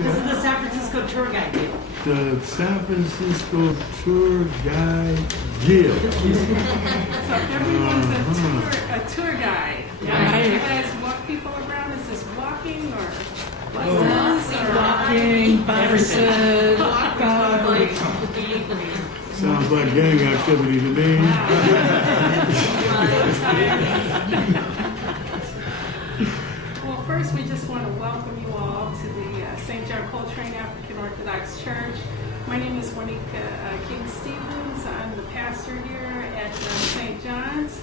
This is the San Francisco tour guide deal. The San Francisco tour guide deal. So everyone's a tour guide. Yeah. You guys walk people around. Is this walking or buses or walking, buses, Sounds like gang activity to me. Well, first we just want to welcome you all to the St. John Coltrane African Orthodox Church. My name is Juanita King-Stevens. I'm the pastor here at St. John's.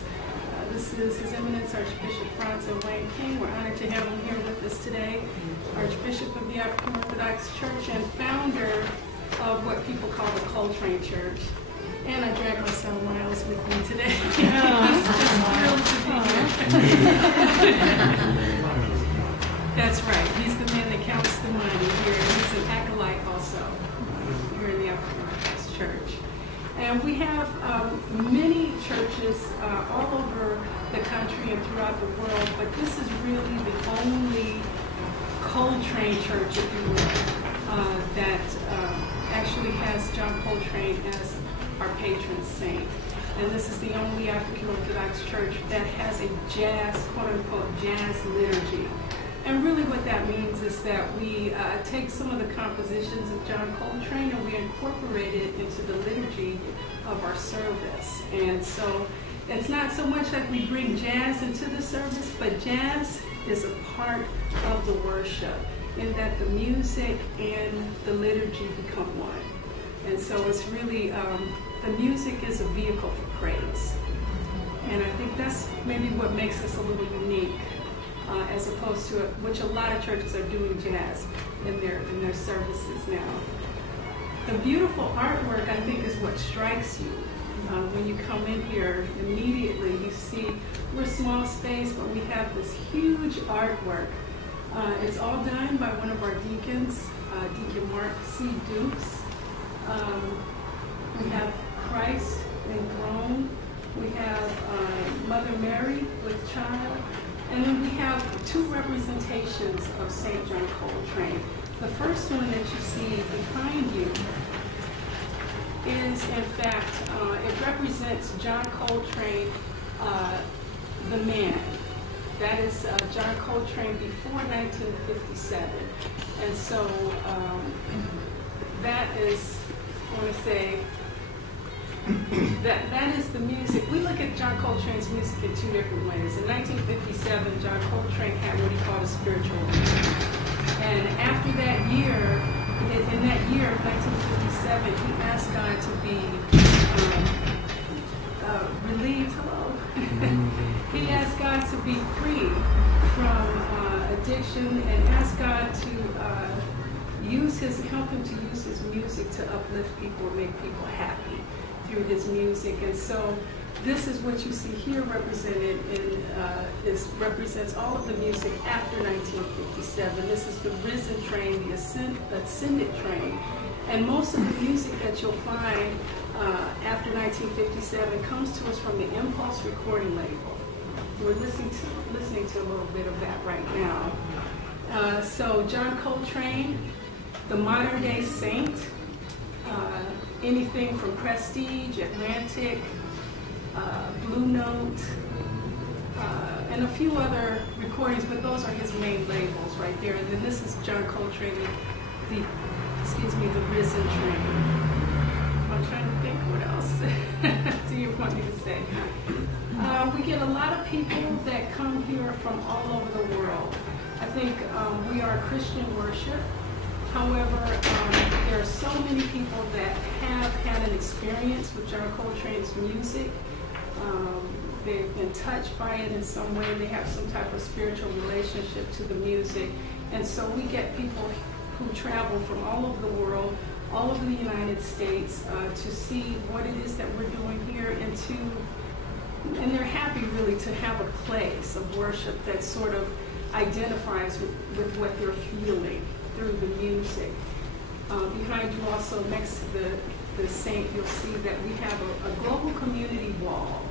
This is His Eminence Archbishop Franz Wayne King. We're honored to have him here with us today. Archbishop of the African Orthodox Church and founder of what people call the Coltrane Church. And I drag my son Miles with me today. He's just thrilled to be here. That's right. He's the man that counts the money here. He's an acolyte also here in the African Orthodox Church. And we have many churches all over the country and throughout the world, but this is really the only Coltrane church, if you will, that actually has John Coltrane as our patron saint. And this is the only African Orthodox church that has a jazz, quote-unquote, jazz liturgy. And really what that means is that we take some of the compositions of John Coltrane and we incorporate it into the liturgy of our service. And so it's not so much like we bring jazz into the service, but jazz is a part of the worship in that the music and the liturgy become one. And so it's really, the music is a vehicle for praise. And I think that's maybe what makes us a little unique. As opposed to which a lot of churches are doing jazz in their services now. The beautiful artwork, I think, is what strikes you. When you come in here, immediately you see we're a small space, but we have this huge artwork. It's all done by one of our deacons, Deacon Mark C. Dukes. We have Christ enthroned. We have Mother Mary with child. And then we have two representations of St. John Coltrane. The first one that you see behind you is, in fact, it represents John Coltrane, the man. That is John Coltrane before 1957. And so that is, I want to say, that is the music. We look at John Coltrane's music in two different ways. In 1957, John Coltrane had what he called a spiritual awakening. And after that year, in that year of 1957, he asked God to be relieved. Hello. He asked God to be free from addiction and asked God to help him to use his music to uplift people and make people happy through his music. And so this is what you see here represented represents all of the music after 1957. This is the risen train, the ascended train. And most of the music that you'll find after 1957 comes to us from the Impulse recording label. We're listening to a little bit of that right now. So John Coltrane, the modern day saint, anything from Prestige, Atlantic, Blue Note, and a few other recordings, but those are his main labels right there. And then this is John Coltrane, the risen train. I'm trying to think what else do you want me to say? We get a lot of people that come here from all over the world. I think we are Christian worship. However, there are so many people that have had an experience with John Coltrane's music. They've been touched by it in some way. They have some type of spiritual relationship to the music. And so we get people who travel from all over the world, all over the United States, to see what it is that we're doing here, and they're happy really to have a place of worship that sort of identifies with what they're feeling through the music. Behind you also, next to the saint, you'll see that we have a global community wall.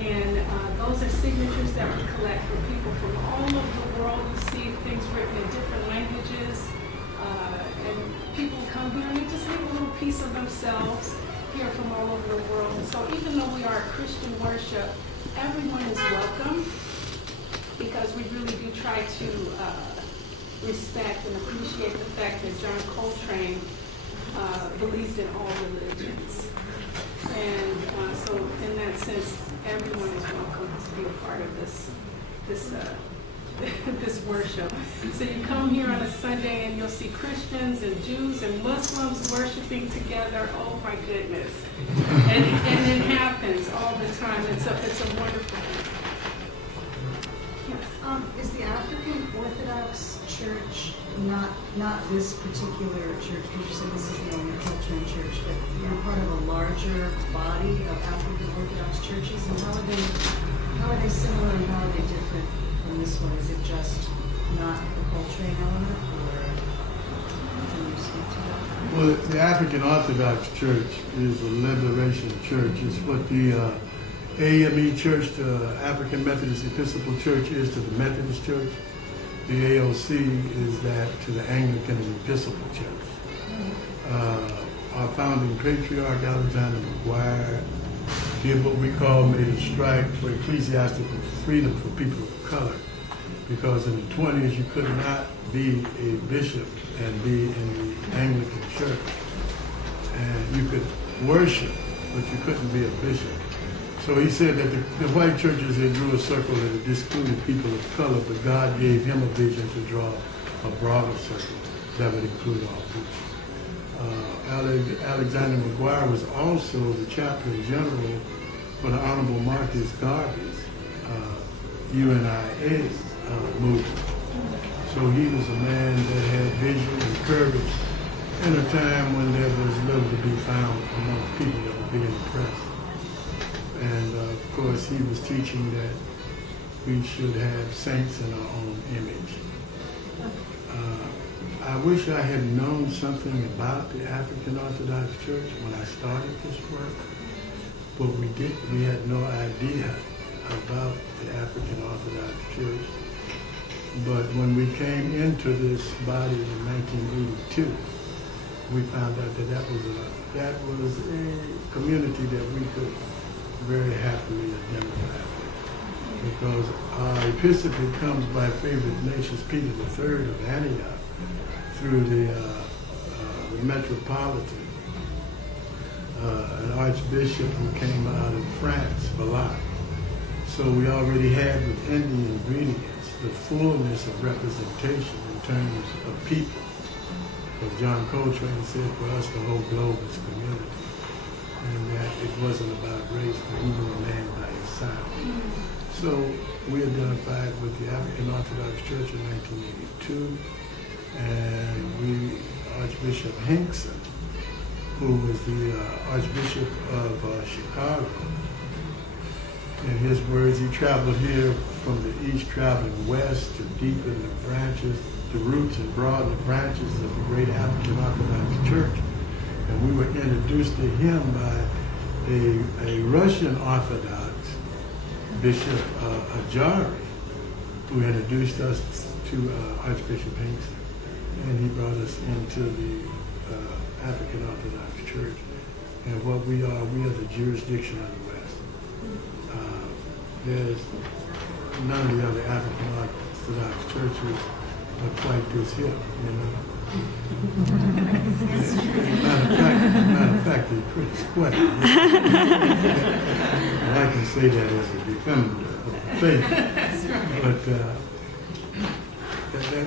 And those are signatures that we collect from people from all over the world. You see things written in different languages, piece of themselves here from all over the world. And so even though we are a Christian worship, everyone is welcome because we really do try to respect and appreciate the fact that John Coltrane believed in all religions. And so in that sense, everyone is welcome to be a part of this worship. So you come here on a Sunday and you'll see Christians and Jews and Muslims worshiping together. Oh my goodness. And it happens all the time. It's a wonderful thing. Is the African Orthodox Church not this particular church? Because you said this is the only Coltrane church, but you're part of a larger body of African Orthodox churches. And how are they similar and how are they different from this one? Is it just not the Coltrane element, or can you speak to that? Well, the African Orthodox Church is a liberation church. It's what the AME Church, the African Methodist Episcopal Church, is to the Methodist Church. The AOC is that to the Anglican and Episcopal Church. Our founding patriarch, Alexander McGuire, did what we made a strike for ecclesiastical freedom for people of color. Because in the 20s, you could not be a bishop and be in the Anglican Church. And you could worship, but you couldn't be a bishop. So he said that the white churches, they drew a circle that had excluded people of color, but God gave him a vision to draw a broader circle that would include all people. Alexander McGuire was also the chaplain general for the Honorable Marcus Garvey's UNIA movement. So he was a man that had vision and courage in a time when there was little to be found among people that were being oppressed. And of course, he was teaching that we should have saints in our own image. I wish I had known something about the African Orthodox Church when I started this work, but we didn't. We had no idea about the African Orthodox Church. But when we came into this body in 1982, we found out that that was a community that we could very happily identify with, because our episcopate comes by favored Ignatius Peter III of Antioch through the metropolitan, an archbishop who came out of France, Valac. So we already had within the ingredients the fullness of representation in terms of people. As John Coltrane said, for us the whole globe is community. And that it wasn't about race, but even a man by his side. So we identified with the African Orthodox Church in 1982, and Archbishop Hinkson, who was the Archbishop of Chicago, in his words, he traveled here from the east, traveling west to deepen the branches, the roots and broaden the branches of the great African Orthodox Church. And we were introduced to him by a Russian Orthodox Bishop Ajari, who introduced us to Archbishop Hinkson. And he brought us into the African Orthodox Church. And what we are the jurisdiction of the West. There's none of the other African Orthodox churches are quite this hip, you know. Matter of fact, they're pretty square. And I can say that as a defender of the faith. But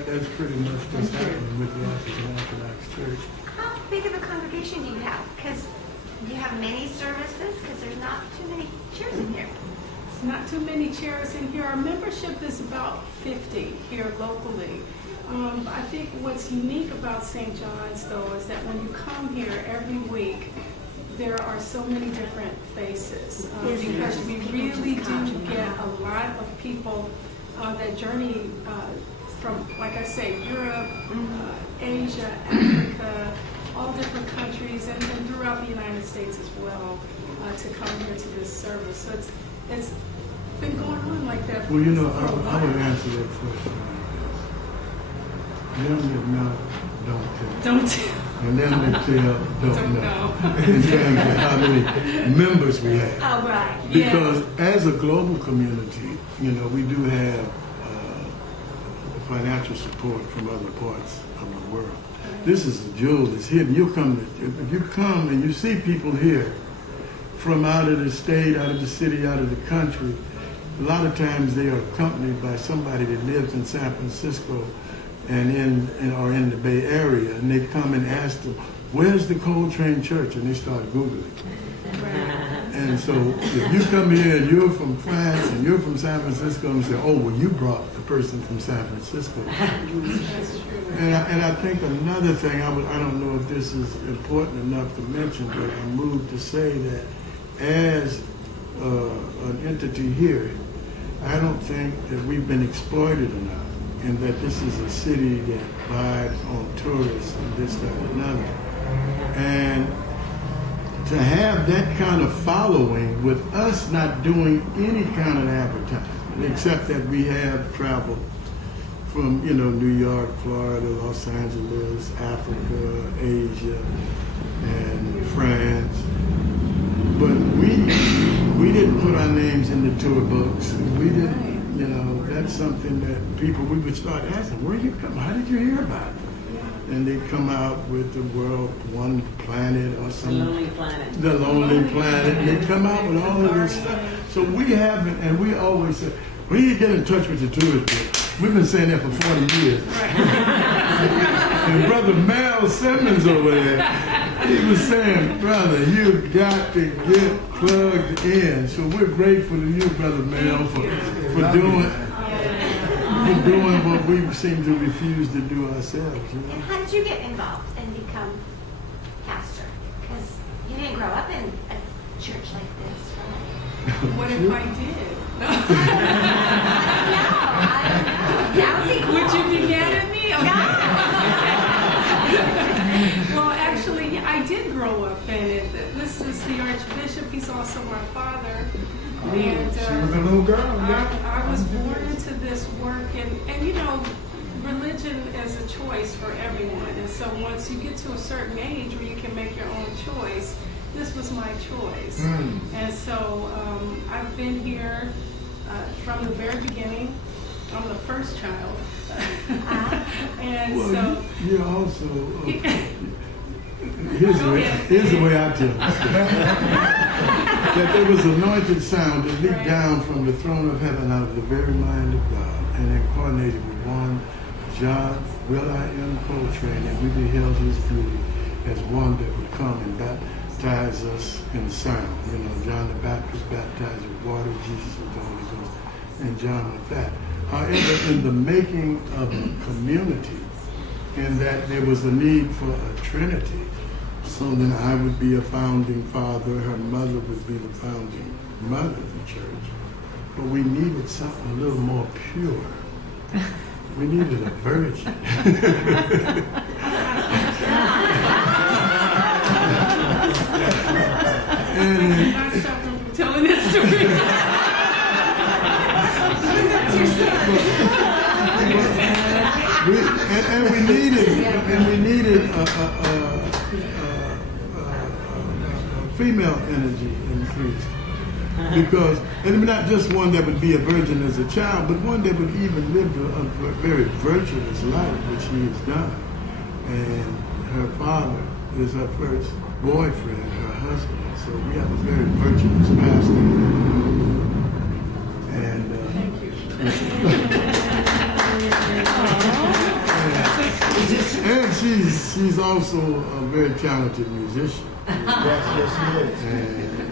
that's pretty much what's happening with the African Orthodox Church. How big of a congregation do you have? Because you have many services, because there's not too many chairs in here. It's not too many chairs in here. Our membership is about 50 here locally. I think what's unique about St. John's, though, is that when you come here every week, there are so many different faces. Because we really do get a lot of people that journey from, like I say, Europe, Asia, Africa, all different countries, and throughout the United States as well, to come here to this service. So it's been going on like that. Well, you know, I would answer that question like this. Them that know don't tell. Don't tell. And then they tell, don't know. know. In terms of how many members we have. Oh, right. Because as a global community, you know, we do have financial support from other parts of the world. This is a jewel that's hidden. If you come and you see people here from out of the state, out of the city, out of the country, a lot of times they are accompanied by somebody that lives in San Francisco and in the Bay Area, and they come and ask them, where's the Coltrane Church? And they start Googling. And so if you come here and you're from France and you're from San Francisco and say, oh, well, you brought the person from San Francisco. And I think another thing, I don't know if this is important enough to mention, but I'm moved to say that as an entity here, I don't think that we've been exploited enough, and that this is a city that vibes on tourists and this, that, and another. And to have that kind of following with us not doing any kind of advertising, except that we have traveled from, you know, New York, Florida, Los Angeles, Africa, Asia, and France. But we didn't put our names in the tour books. We didn't, you know, that's something that people, we would start asking, where you come, how did you hear about it? And they come out with the world, one planet or something. The Lonely Planet. The Lonely Planet. And they come out with all of this stuff. So we haven't, and we always say, we need to get in touch with the tourist group. We've been saying that for 40 years. And Brother Mel Simmons over there, he was saying, brother, you've got to get plugged in. So we're grateful to you, Brother Mel, for doing what we seem to refuse to do ourselves. You know? And how did you get involved and become pastor? Because you didn't grow up in a church like this, right? What if I did? I don't know. Would you be mad at me? Okay. Well, actually, I did grow up in it. This is the Archbishop. He's also my father. And She was a little girl. I was born into this work, and you know, religion is a choice for everyone. And so once you get to a certain age where you can make your own choice, this was my choice. And so I've been here from the very beginning. I'm the first child. And well, so you're also here's the way I tell it. That there was anointed sound that leaped down from the throne of heaven out of the very mind of God and incarnated with one John Will.I.am Coltrane, and we beheld his beauty as one that would come and baptize us in sound. You know, John the Baptist baptized with water, Jesus with the Holy Ghost, and John with that. However, in the making of a community, in that there was a need for a Trinity, so then I would be a founding father, her mother would be the founding mother of the church. But we needed something a little more pure. We needed a virgin. and I stopped him from telling this story. We needed female energy increased. Because, and not just one that would be a virgin as a child, but one that would even live a very virtuous life, which she has done. And her father is her first boyfriend, her husband. So we have a very virtuous pastor. And Thank you. and she's also a very talented musician.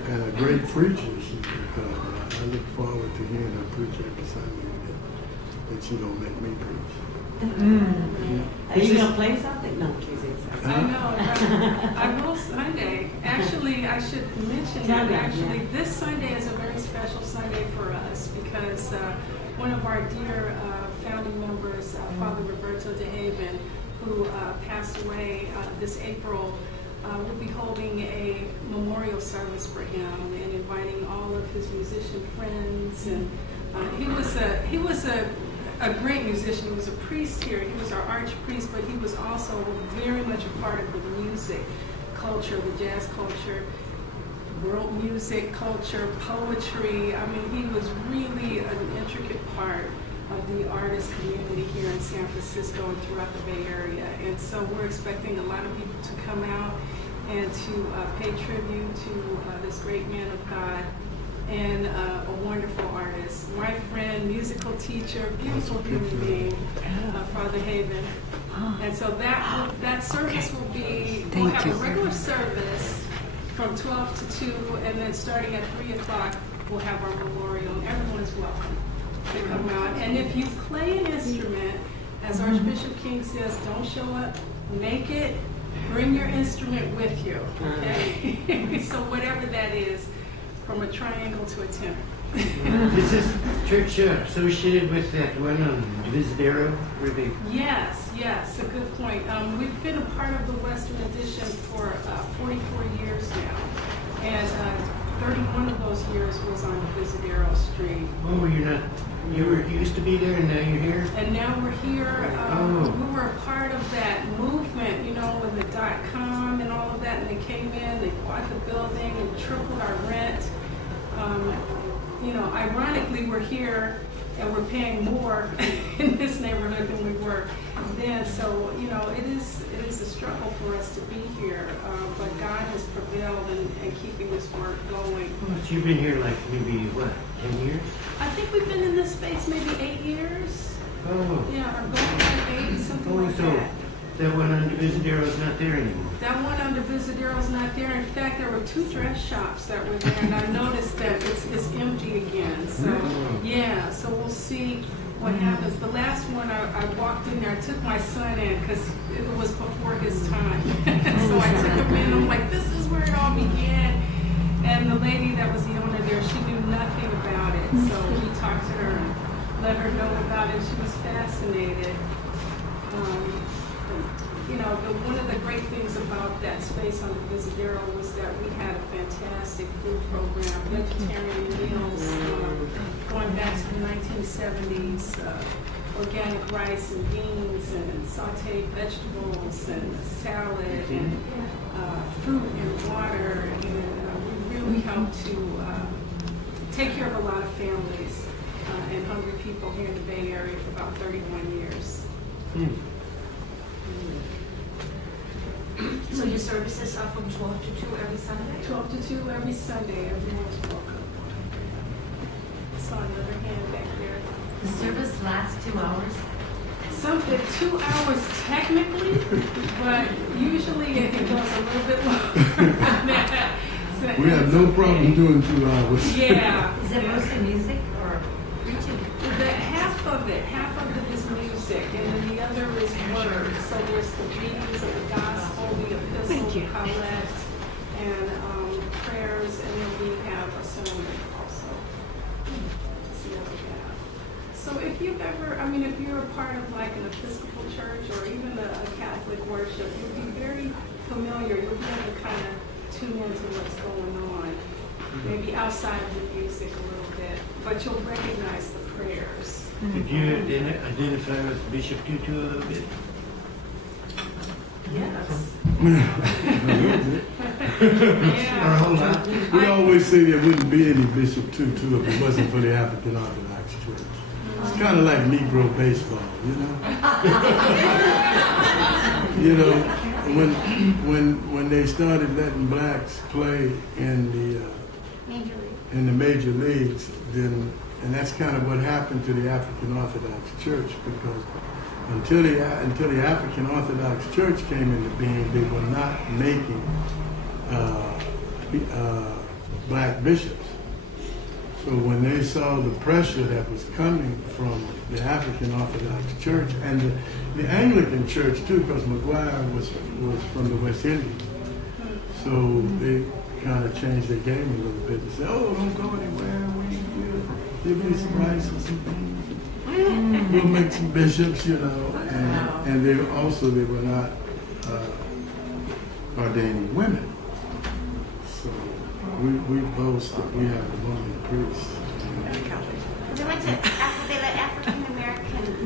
And a great preacher she become. I look forward to hearing her preach every Sunday that she don't make me preach. Are you going to play something? No, Kizzy. I know. I will Sunday. Actually, I should mention that actually this Sunday is a very special Sunday for us because one of our dear founding members, Father Roberto DeHaven, who passed away this April, we'll be holding a memorial service for him and inviting all of his musician friends. And he was a a great musician. He was a priest here. He was our archpriest, but he was also very much a part of the music culture, the jazz culture, world music culture, poetry. I mean, he was really an intricate part of the artist community here in San Francisco and throughout the Bay Area. And so we're expecting a lot of people to come out and to pay tribute to this great man of God and a wonderful artist. My friend, musical teacher, beautiful human being, Father Haven. And so that service will be, we'll have a regular service from 12 to 2, and then starting at 3 o'clock, we'll have our memorial, and everyone is welcome to come out. And if you play an instrument, as Archbishop King says, don't show up naked, bring your instrument with you, okay? So whatever that is, from a triangle to a tenor. Is this church associated with that one on Divisadero? Where they... Yes, a good point. We've been a part of the Western Addition for 44 years now, and 31 of those years was on Divisadero Street. Oh, you used to be there and now you're here? And now we're here. We were a part of that movement, you know, with the .com and all of that, and they came in, they bought the building and tripled our rent. You know, ironically, we're here and we're paying more in this neighborhood than we were then. So, you know, it is a struggle for us to be here, but God has prevailed in keeping this work going. So you've been here like maybe, what, 10 years? I think we've been in this space maybe 8 years. Oh. Yeah, or going on 8, something like so that. That one on Divisadero is not there anymore? That one on Divisadero is not there. In fact, there were 2 dress shops that were there, and I noticed that it's empty again. So, yeah, so we'll see what happens. The last one, I walked in there, I took my son in because it was before his time. So I took him in, I'm like, this is where it all began. And the lady that was the owner there, she knew nothing about it. So we talked to her and let her know about it. She was fascinated. You know, one of the great things about that space on the Divisadero was that we had a fantastic food program, vegetarian meals, going back to the 1970s, organic rice and beans and sauteed vegetables and salad and fruit and water. And we really helped to take care of a lot of families and hungry people here in the Bay Area for about 31 years. So your services are from 12 to 2 every Sunday? 12 to 2 every Sunday. Everyone's welcome. I saw another hand back there. The service lasts 2 hours? Something 2 hours technically, but usually it goes a little bit longer than that. So We have no problem doing 2 hours. Yeah. Is it mostly music or preaching? Half of it is music, and then the other is word. So there's the readings of the gospel, the epistle, the collect, and prayers, and then we have a sermon also. That's the other half. So if you've ever, if you're a part of like an Episcopal church or even a Catholic worship, you'll be very familiar. You'll be able to kind of tune into what's going on. Maybe outside of the music a little bit, but you'll recognize the prayers. Could you identify with Bishop Tutu a little bit? Yes. Or a whole lot? We always say there wouldn't be any Bishop Tutu if it wasn't for the African Orthodox Church. It's kind of like Negro baseball, you know? You know, when they started letting blacks play in the major leagues, then, and that's kind of what happened to the African Orthodox Church, because until the African Orthodox Church came into being, they were not making black bishops. So when they saw the pressure that was coming from the African Orthodox Church and the Anglican Church too, because McGuire was from the West Indies, so they kind of changed their game a little bit and said, "Oh, don't go anywhere. We'll give you some rice and some beans. We'll make some bishops, you know." And they were not ordaining women. So we boast that we have a woman priest. They went to they let African American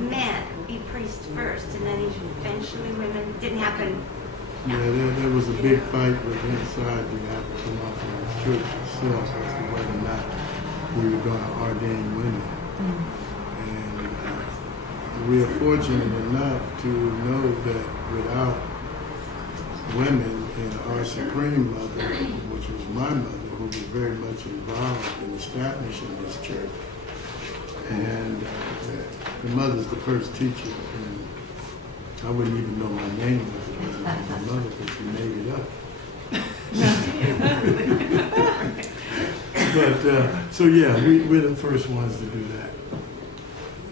first, and then eventually women didn't happen. Yeah, there was a big fight inside the African Orthodox Church itself as to whether or not we were going to ordain women. And we are fortunate enough to know that without women and our Supreme Mother, which was my mother, who was very much involved in establishing this church, and the mother's the first teacher, and I wouldn't even know my name if it wasn't for my mother, because she made it up. But, so yeah, we're the first ones to do that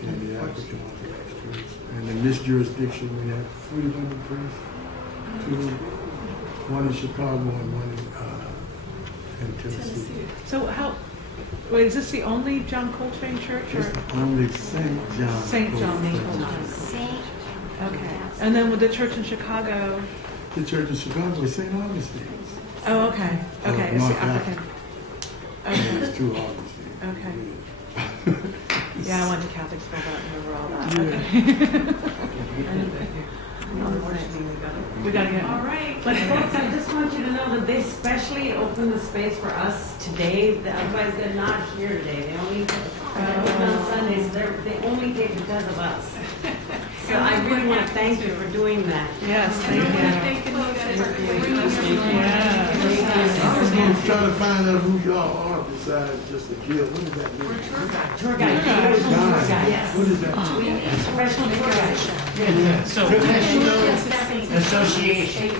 in the African Orthodox Church. And in this jurisdiction, we have 3 women priests, 2, one in Chicago and one in Tennessee. So wait, is this the only John Coltrane church? It's the only St. John. St. John Coltrane. Saint. Okay. And then with the church in Chicago? The church in Chicago is St. Augustine's. Oh, okay. Okay, it's North the African. Okay. There's 2 Augustines. Okay. Yeah, I went to Catholic school, but remember all that. Yeah. Okay. We gotta get. All right, but folks, I just want you to know that they specially opened the space for us today. Otherwise, they're not here today. They only open on Sundays. They only came because of us. So I really want to thank you for doing that. Yes, And I want to thank thank you guys for bringing everyone. I was going to try to find out who y'all are besides just a guild. What does that mean? Tour guide. Tour guide. Yes. What does that mean? Professional tour guide. Professional association.